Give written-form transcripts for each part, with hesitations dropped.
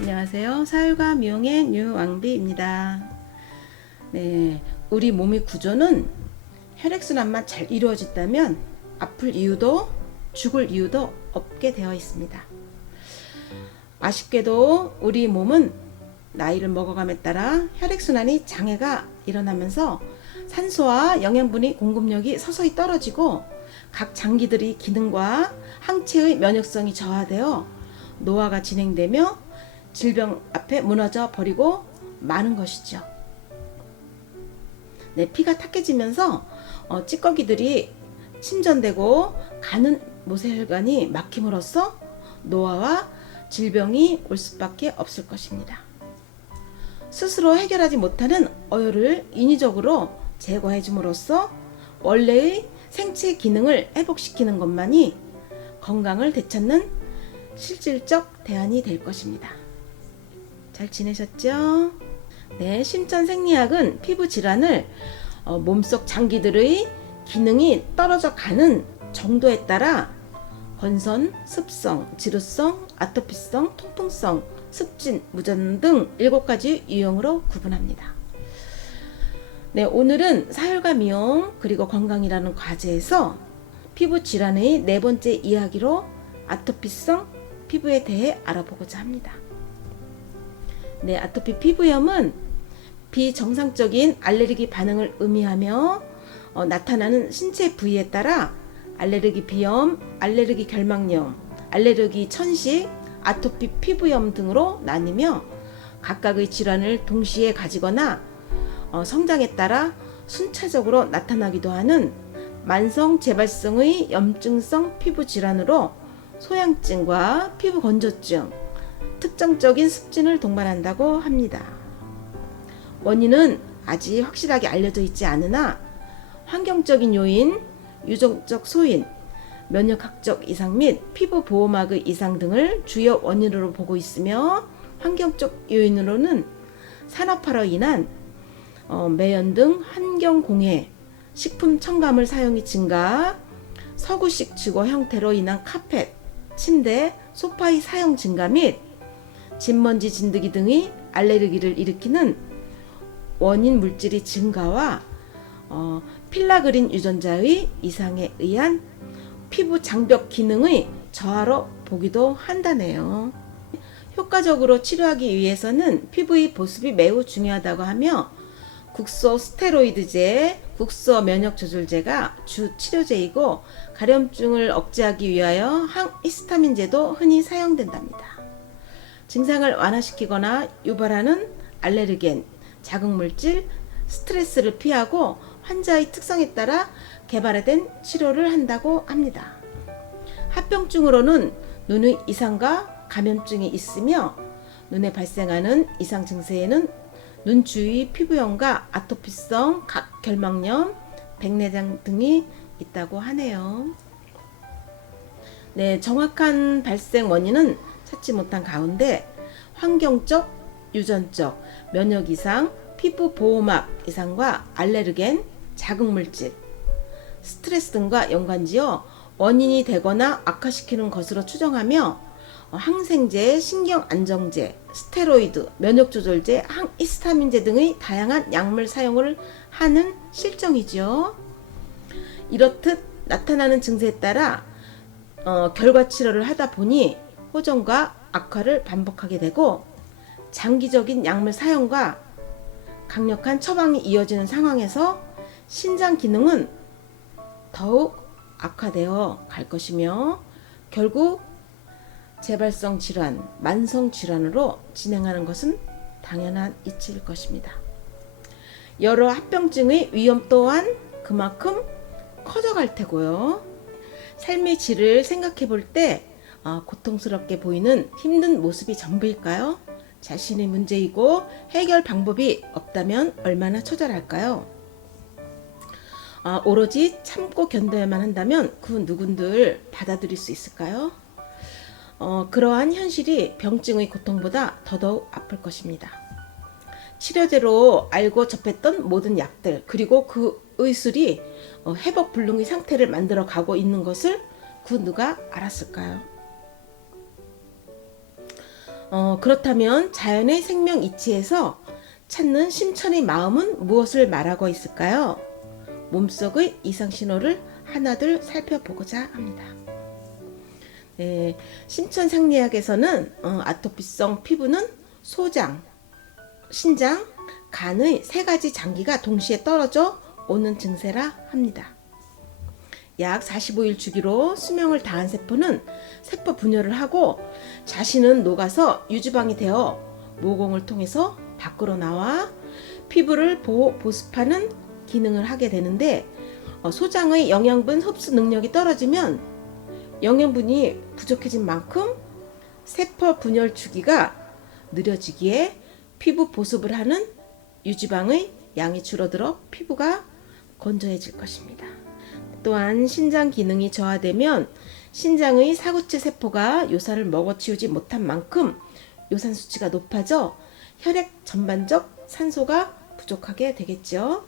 안녕하세요. 사유가 미용의 뉴왕비입니다. 네, 우리 몸의 구조는 혈액순환만 잘 이루어진다면 아플 이유도 죽을 이유도 없게 되어 있습니다. 아쉽게도 우리 몸은 나이를 먹어감에 따라 혈액순환이 장애가 일어나면서 산소와 영양분의 공급력이 서서히 떨어지고 각 장기들의 기능과 항체의 면역성이 저하되어 노화가 진행되며 질병 앞에 무너져 버리고 마는 것이죠. 네, 피가 탁해지면서 찌꺼기들이 침전되고 가는 모세혈관이 막힘으로써 노화와 질병이 올 수밖에 없을 것입니다. 스스로 해결하지 못하는 어혈을 인위적으로 제거해 줌으로써 원래의 생체 기능을 회복시키는 것만이 건강을 되찾는 실질적 대안이 될 것입니다. 잘 지내셨죠? 네, 신천생리학은 피부 질환을 몸속 장기들의 기능이 떨어져 가는 정도에 따라 건선, 습성, 지루성, 아토피성, 통풍성, 습진, 무전 등 7가지 유형으로 구분합니다. 네, 오늘은 사혈과 미용 그리고 건강이라는 과제에서 피부 질환의 4번째 이야기로 아토피성 피부에 대해 알아보고자 합니다. 네, 아토피 피부염은 비정상적인 알레르기 반응을 의미하며 나타나는 신체 부위에 따라 알레르기 비염, 알레르기 결막염, 알레르기 천식, 아토피 피부염 등으로 나뉘며 각각의 질환을 동시에 가지거나 성장에 따라 순차적으로 나타나기도 하는 만성 재발성의 염증성 피부 질환으로 소양증과 피부 건조증, 특정적인 습진을 동반한다고 합니다. 원인은 아직 확실하게 알려져 있지 않으나 환경적인 요인, 유전적 소인, 면역학적 이상 및 피부 보호막의 이상 등을 주요 원인으로 보고 있으며 환경적 요인으로는 산업화로 인한 매연 등 환경 공해, 식품 첨가물 사용이 증가, 서구식 주거 형태로 인한 카펫, 침대, 소파의 사용 증가 및 진먼지 진드기 등의 알레르기를 일으키는 원인 물질의 증가와 필라그린 유전자의 이상에 의한 피부 장벽 기능의 저하로 보기도 한다네요. 효과적으로 치료하기 위해서는 피부의 보습이 매우 중요하다고 하며 국소 스테로이드제, 국소 면역 조절제가 주 치료제이고 가려움증을 억제하기 위하여 항히스타민제도 흔히 사용된답니다. 증상을 완화시키거나 유발하는 알레르겐, 자극물질, 스트레스를 피하고 환자의 특성에 따라 개발된 치료를 한다고 합니다. 합병증으로는 눈의 이상과 감염증이 있으며 눈에 발생하는 이상 증세에는 눈 주위 피부염과 아토피성, 각결막염, 백내장 등이 있다고 하네요. 네, 정확한 발생 원인은 찾지 못한 가운데 환경적, 유전적, 면역 이상, 피부 보호막 이상과 알레르겐, 자극물질, 스트레스 등과 연관지어 원인이 되거나 악화시키는 것으로 추정하며 항생제, 신경안정제, 스테로이드, 면역조절제, 항히스타민제 등의 다양한 약물 사용을 하는 실정이죠. 이렇듯 나타나는 증세에 따라 결과 치료를 하다 보니 호전과 악화를 반복하게 되고 장기적인 약물 사용과 강력한 처방이 이어지는 상황에서 신장 기능은 더욱 악화되어 갈 것이며 결국 재발성 질환, 만성 질환으로 진행하는 것은 당연한 이치일 것입니다. 여러 합병증의 위험 또한 그만큼 커져갈 테고요. 삶의 질을 생각해 볼 때 고통스럽게 보이는 힘든 모습이 전부일까요? 자신의 문제이고 해결 방법이 없다면 얼마나 처절할까요? 오로지 참고 견뎌야만 한다면 그 누군들 받아들일 수 있을까요? 그러한 현실이 병증의 고통보다 더더욱 아플 것입니다. 치료제로 알고 접했던 모든 약들 그리고 그 의술이 회복 불능의 상태를 만들어 가고 있는 것을 그 누가 알았을까요? 그렇다면 자연의 생명 이치에서 찾는 심천의 마음은 무엇을 말하고 있을까요? 몸속의 이상 신호를 하나둘 살펴보고자 합니다. 네, 심천생리학에서는 아토피성 피부는 소장, 신장, 간의 세 가지 장기가 동시에 떨어져 오는 증세라 합니다. 약 45일 주기로 수명을 다한 세포는 세포 분열을 하고 자신은 녹아서 유지방이 되어 모공을 통해서 밖으로 나와 피부를 보호 보습하는 기능을 하게 되는데, 소장의 영양분 흡수 능력이 떨어지면 영양분이 부족해진 만큼 세포 분열 주기가 느려지기에 피부 보습을 하는 유지방의 양이 줄어들어 피부가 건조해질 것입니다. 또한 신장 기능이 저하되면 신장의 사구체 세포가 요산을 먹어치우지 못한 만큼 요산 수치가 높아져 혈액 전반적 산소가 부족하게 되겠죠.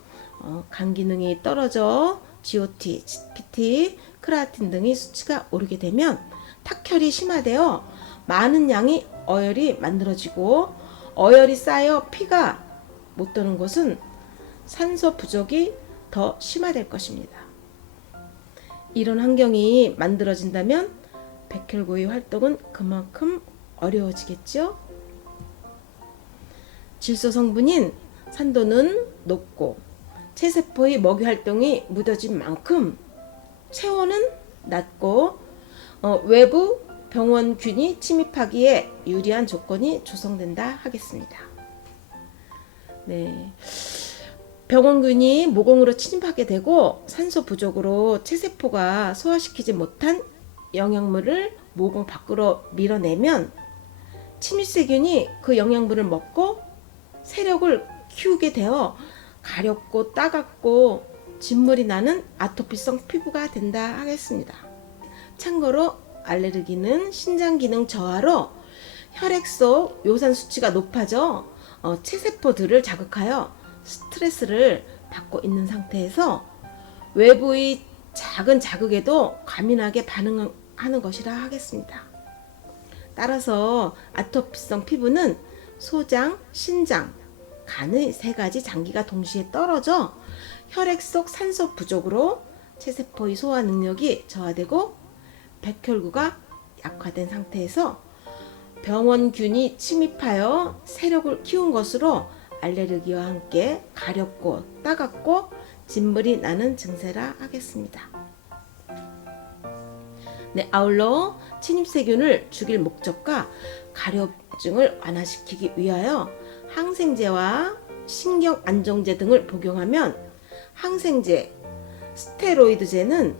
간 기능이 떨어져 GOT, PT, 크레아틴 등의 수치가 오르게 되면 탁혈이 심화되어 많은 양의 어혈이 만들어지고, 어혈이 쌓여 피가 못 도는 곳은 산소 부족이 더 심화될 것입니다. 이런 환경이 만들어진다면 백혈구의 활동은 그만큼 어려워지겠죠. 질소 성분인 산도는 높고 체세포의 먹이 활동이 무뎌진 만큼 체온은 낮고 외부 병원균이 침입하기에 유리한 조건이 조성된다 하겠습니다. 네. 병원균이 모공으로 침입하게 되고 산소 부족으로 체세포가 소화시키지 못한 영양물을 모공 밖으로 밀어내면 침입세균이 그 영양분을 먹고 세력을 키우게 되어 가렵고 따갑고 진물이 나는 아토피성 피부가 된다 하겠습니다. 참고로 알레르기는 신장 기능 저하로 혈액 속 요산 수치가 높아져 체세포들을 자극하여 스트레스를 받고 있는 상태에서 외부의 작은 자극에도 과민하게 반응하는 것이라 하겠습니다. 따라서 아토피성 피부는 소장, 신장, 간의 세 가지 장기가 동시에 떨어져 혈액 속 산소 부족으로 체세포의 소화 능력이 저하되고 백혈구가 약화된 상태에서 병원균이 침입하여 세력을 키운 것으로 알레르기와 함께 가렵고 따갑고 진물이 나는 증세라 하겠습니다. 네, 아울러 침입세균을 죽일 목적과 가렵증을 완화시키기 위하여 항생제와 신경안정제 등을 복용하면 항생제, 스테로이드제는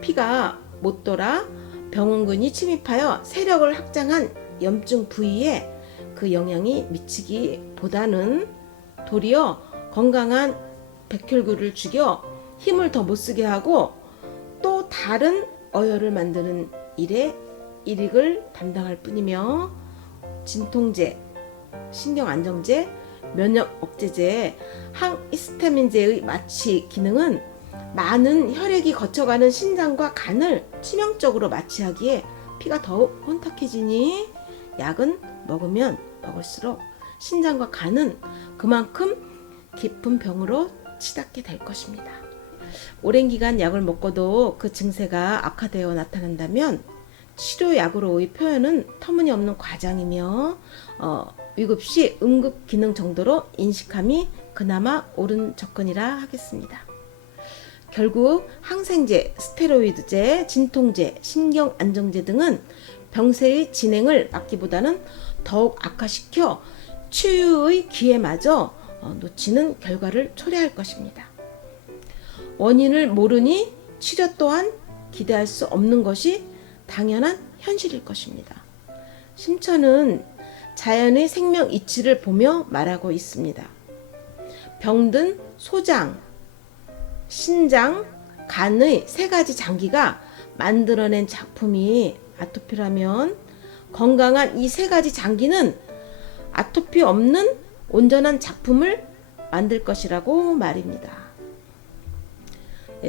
피가 못 돌아 병원균이 침입하여 세력을 확장한 염증 부위에 그 영향이 미치기보다는 도리어 건강한 백혈구를 죽여 힘을 더 못쓰게 하고 또 다른 어혈을 만드는 일에 이익을 담당할 뿐이며, 진통제, 신경안정제, 면역억제제, 항히스타민제의 마취 기능은 많은 혈액이 거쳐가는 신장과 간을 치명적으로 마취하기에 피가 더욱 혼탁해지니 약은 먹으면 먹을수록 신장과 간은 그만큼 깊은 병으로 치닫게 될 것입니다. 오랜 기간 약을 먹고도 그 증세가 악화되어 나타난다면 치료약으로의 표현은 터무니없는 과장이며 위급시 응급 기능 정도로 인식함이 그나마 옳은 접근이라 하겠습니다. 결국 항생제, 스테로이드제, 진통제, 신경안정제 등은 병세의 진행을 막기보다는 더욱 악화시켜 치유의 기회마저 놓치는 결과를 초래할 것입니다. 원인을 모르니 치료 또한 기대할 수 없는 것이 당연한 현실일 것입니다. 심천은 자연의 생명 이치를 보며 말하고 있습니다. 병든 소장, 신장, 간의 세 가지 장기가 만들어낸 작품이 아토피라면 건강한 이 세 가지 장기는 아토피 없는 온전한 작품을 만들 것이라고 말입니다.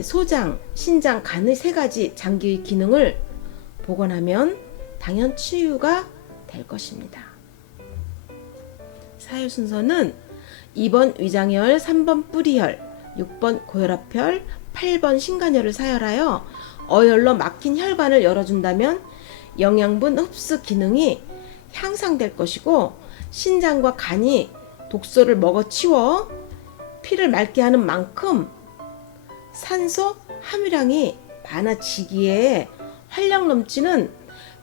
소장, 신장, 간의 세 가지 장기의 기능을 복원하면 당연 치유가 될 것입니다. 사열 순서는 2번 위장혈, 3번 뿌리혈, 6번 고혈압혈, 8번 신간혈을 사열하여 어혈로 막힌 혈관을 열어준다면 영양분 흡수 기능이 향상될 것이고, 신장과 간이 독소를 먹어치워 피를 맑게 하는 만큼 산소 함유량이 많아지기에 활력 넘치는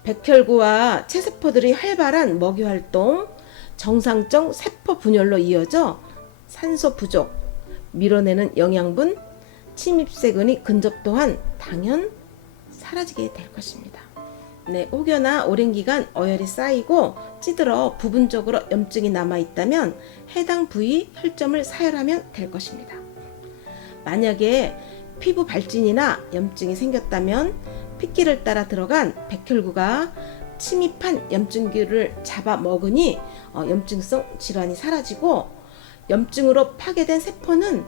백혈구와 체세포들이 활발한 먹이활동, 정상적 세포 분열로 이어져 산소 부족, 밀어내는 영양분, 침입세균이 근접 또한 당연 사라지게 될 것입니다. 네, 혹여나 오랜 기간 어혈이 쌓이고 찌들어 부분적으로 염증이 남아있다면 해당 부위 혈점을 사열하면 될 것입니다. 만약에 피부 발진이나 염증이 생겼다면 핏기를 따라 들어간 백혈구가 침입한 염증균을 잡아먹으니 염증성 질환이 사라지고, 염증으로 파괴된 세포는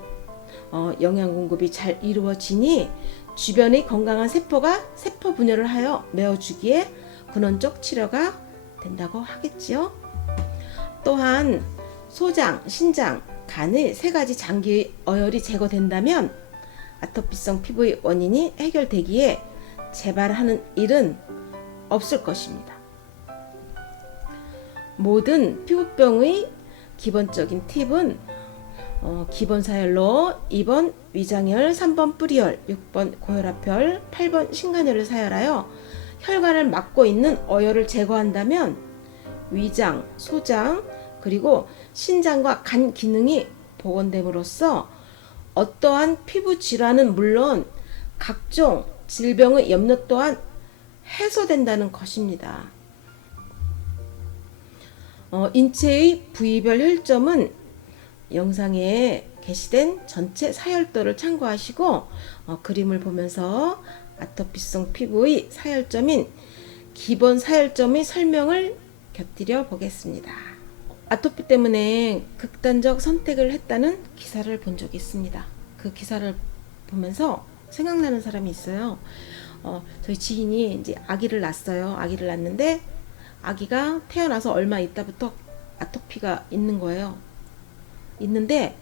영양 공급이 잘 이루어지니 주변의 건강한 세포가 세포 분열을 하여 메워주기에 근원적 치료가 된다고 하겠지요. 또한 소장, 신장, 간의 세 가지 장기의 어혈이 제거된다면 아토피성 피부의 원인이 해결되기에 재발하는 일은 없을 것입니다. 모든 피부병의 기본적인 팁은 기본 사열로 2번 위장혈, 3번 뿌리혈, 6번 고혈압혈, 8번 신간혈을 사열하여 혈관을 막고 있는 어혈을 제거한다면 위장, 소장, 그리고 신장과 간 기능이 복원됨으로써 어떠한 피부 질환은 물론 각종 질병의 염려 또한 해소된다는 것입니다. 인체의 부위별 혈점은 영상에 게시된 전체 사열도를 참고하시고 그림을 보면서 아토피성 피부의 사열점인 기본 사열점의 설명을 곁들여 보겠습니다. 아토피 때문에 극단적 선택을 했다는 기사를 본 적이 있습니다. 그 기사를 보면서 생각나는 사람이 있어요. 저희 지인이 이제 아기를 낳았어요. 아기를 낳았는데 아기가 태어나서 얼마 있다부터 아토피가 있는 거예요. 있는데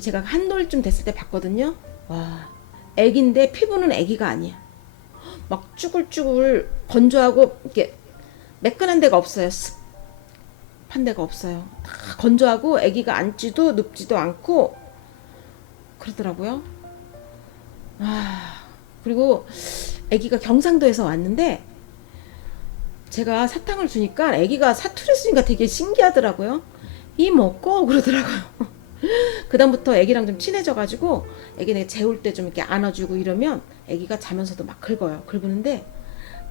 제가 한돌쯤 됐을 때 봤거든요. 와, 애기인데 피부는 애기가 아니야. 막 쭈글쭈글 건조하고 이렇게 매끈한 데가 없어요. 습한 데가 없어요. 다 건조하고 애기가 앉지도 눕지도 않고 그러더라고요. 그리고 애기가 경상도에서 왔는데 제가 사탕을 주니까 애기가 사투리 쓰니까 되게 신기하더라고요. 이 먹고 그러더라고요. 그다음부터 애기랑 좀 친해져가지고 애기 내가 재울 때 좀 이렇게 안아주고 이러면 애기가 자면서도 막 긁어요. 긁는데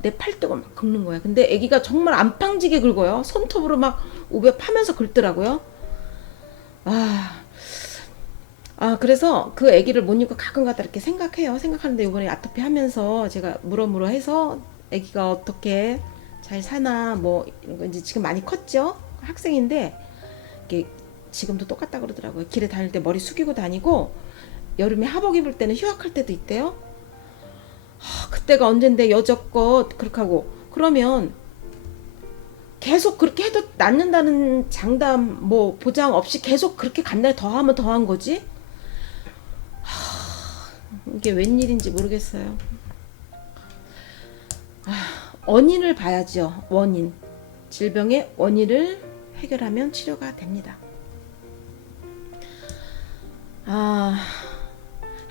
내 팔뚝을 막 긁는 거야. 근데 애기가 정말 안팡지게 긁어요. 손톱으로 막 우벼 파면서 긁더라고요. 그래서 그 애기를 못 입고 가끔가다 이렇게 생각해요. 생각하는데 이번에 아토피 하면서 제가 물어물어 해서 애기가 어떻게 잘 사나 뭐 이런 거 이제 지금 많이 컸죠. 학생인데 이게 지금도 똑같다 그러더라고요. 길에 다닐 때 머리 숙이고 다니고 여름에 하복 입을 때는 휴학할 때도 있대요. 그때가 언젠데 여적껏 그렇게 하고 그러면 계속 그렇게 해도 낫는다는 장담 뭐 보장 없이 계속 그렇게 간날 더하면 더한 거지. 이게 웬일인지 모르겠어요. 원인을 봐야죠. 원인. 질병의 원인을 해결하면 치료가 됩니다.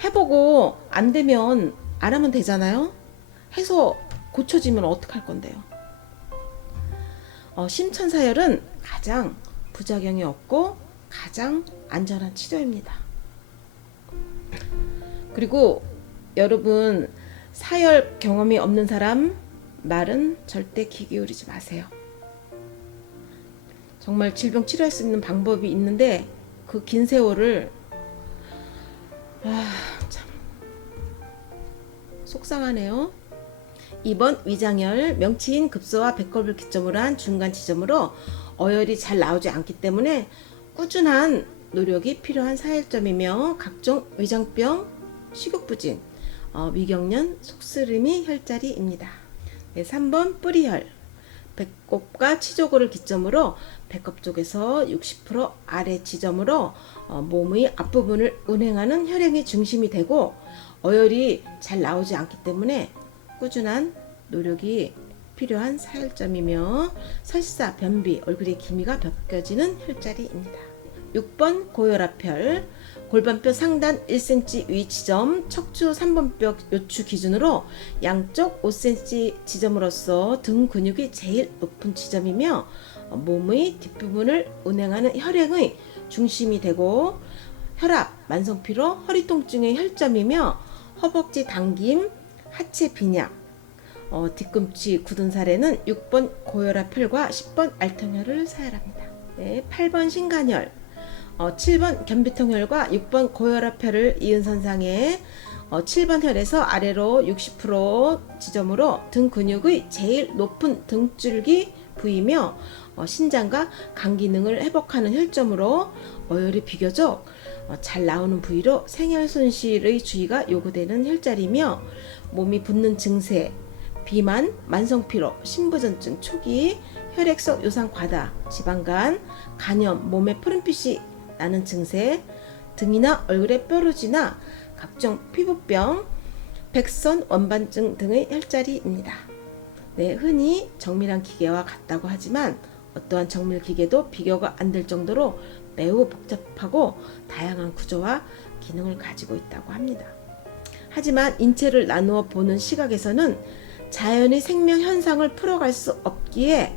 해보고 안 되면 안 하면 되잖아요. 해서 고쳐지면 어떡할 건데요. 심천사열은 가장 부작용이 없고 가장 안전한 치료입니다. 그리고 여러분 사열 경험이 없는 사람 말은 절대 귀 기울이지 마세요. 정말 질병 치료할 수 있는 방법이 있는데 그 긴 세월을 참 속상하네요. 2번 위장혈, 명치인 급소와 배꼽을 기점으로 한 중간 지점으로 어혈이 잘 나오지 않기 때문에 꾸준한 노력이 필요한 사혈점이며 각종 위장병, 식욕부진, 위경련, 속쓰림이 혈자리입니다. 네, 3번 뿌리혈, 배꼽과 치조골을 기점으로 배꼽 쪽에서 60% 아래 지점으로 몸의 앞부분을 운행하는 혈행이 중심이 되고 어혈이 잘 나오지 않기 때문에 꾸준한 노력이 필요한 사혈점이며 설사, 변비, 얼굴에 기미가 벗겨지는 혈자리입니다. 6번 고혈압혈, 골반뼈 상단 1cm 위 지점, 척추 3번뼈 요추 기준으로 양쪽 5cm 지점으로서 등 근육이 제일 높은 지점이며 몸의 뒷부분을 운행하는 혈행의 중심이 되고 혈압, 만성피로, 허리 통증의 혈점이며 허벅지 당김, 하체 빈약, 뒤꿈치 굳은 살에는 6번 고혈압혈과 10번 알통혈을 사혈합니다. 네, 8번 신간혈, 7번 견비통혈과 6번 고혈압혈을 이은 선상에 7번 혈에서 아래로 60% 지점으로 등 근육의 제일 높은 등줄기 부위며 신장과 간 기능을 회복하는 혈점으로 어혈이 비교적 잘 나오는 부위로 생혈 손실의 주의가 요구되는 혈자리며 몸이 붓는 증세, 비만, 만성피로, 신부전증 초기, 혈액속 요산 과다, 지방간, 간염, 몸에 푸른빛이 나는 증세, 등이나 얼굴에 뾰루지나 각종 피부병, 백선, 원반증 등의 혈자리입니다. 네, 흔히 정밀한 기계와 같다고 하지만 어떠한 정밀 기계도 비교가 안 될 정도로 매우 복잡하고 다양한 구조와 기능을 가지고 있다고 합니다. 하지만 인체를 나누어 보는 시각에서는 자연의 생명 현상을 풀어갈 수 없기에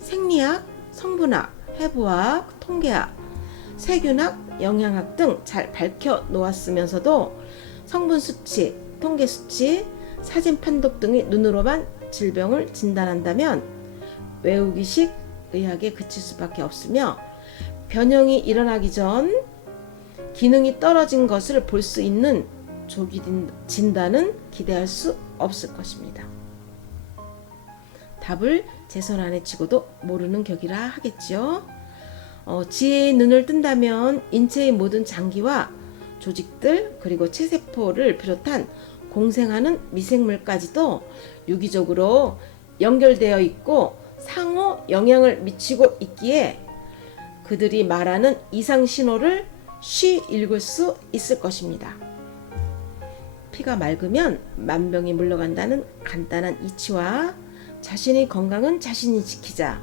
생리학, 성분학, 해부학, 통계학, 세균학, 영양학 등 잘 밝혀 놓았으면서도 성분 수치, 통계 수치, 사진 판독 등의 눈으로만 질병을 진단한다면 외우기식 의학에 그칠 수밖에 없으며 변형이 일어나기 전 기능이 떨어진 것을 볼 수 있는 조기 진단은 기대할 수 없을 것입니다. 답을 제 손 안에 쥐고도 모르는 격이라 하겠지요. 지혜의 눈을 뜬다면 인체의 모든 장기와 조직들 그리고 체세포를 비롯한 공생하는 미생물까지도 유기적으로 연결되어 있고 상호 영향을 미치고 있기에 그들이 말하는 이상 신호를 쉬 읽을 수 있을 것입니다. 피가 맑으면 만병이 물러간다는 간단한 이치와 자신의 건강은 자신이 지키자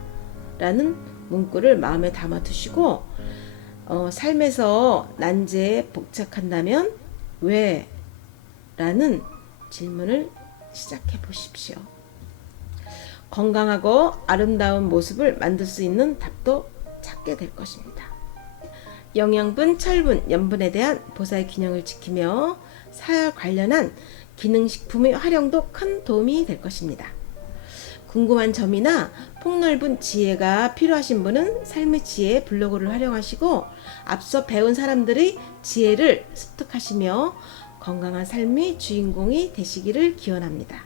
라는 문구를 마음에 담아 두시고 삶에서 난제에 복착한다면 왜? 라는 질문을 시작해 보십시오. 건강하고 아름다운 모습을 만들 수 있는 답도 찾게 될 것입니다. 영양분, 철분, 염분에 대한 보살 균형을 지키며 사혈 관련한 기능식품의 활용도 큰 도움이 될 것입니다. 궁금한 점이나 폭넓은 지혜가 필요하신 분은 삶의 지혜 블로그를 활용하시고 앞서 배운 사람들의 지혜를 습득하시며 건강한 삶의 주인공이 되시기를 기원합니다.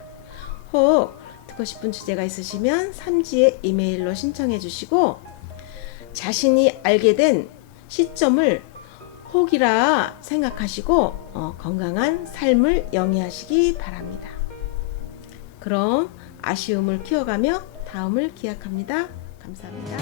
혹 듣고 싶은 주제가 있으시면 삼지에 이메일로 신청해 주시고 자신이 알게 된 시점을 혹이라 생각하시고 건강한 삶을 영위하시기 바랍니다. 그럼 아쉬움을 키워가며 다음을 기약합니다. 감사합니다.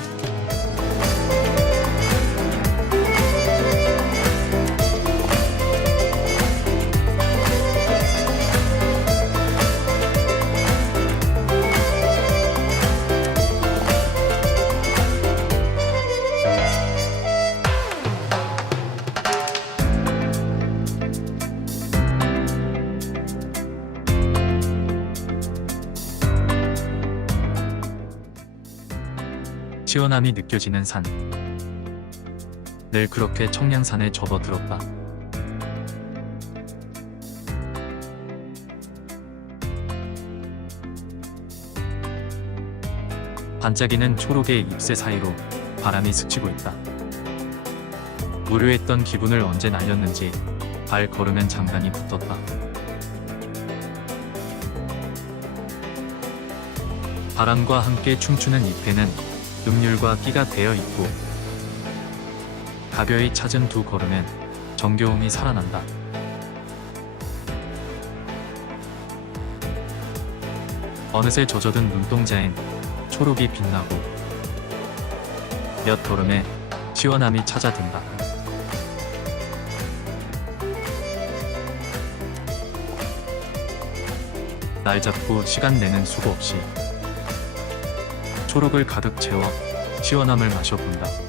시원함이 느껴지는 산. 늘 그렇게 청량산에 접어들었다. 반짝이는 초록의 잎새 사이로 바람이 스치고 있다. 무료했던 기분을 언제 날렸는지 발 걸으면 장단이 붙었다. 바람과 함께 춤추는 잎에는 음률과 끼가 되어 있고 가벼이 찾은 두 걸음엔 정겨움이 살아난다. 어느새 젖어든 눈동자엔 초록이 빛나고 몇 걸음에 시원함이 찾아든다. 날 잡고 시간 내는 수고 없이 초록을 가득 채워 시원함을 마셔본다.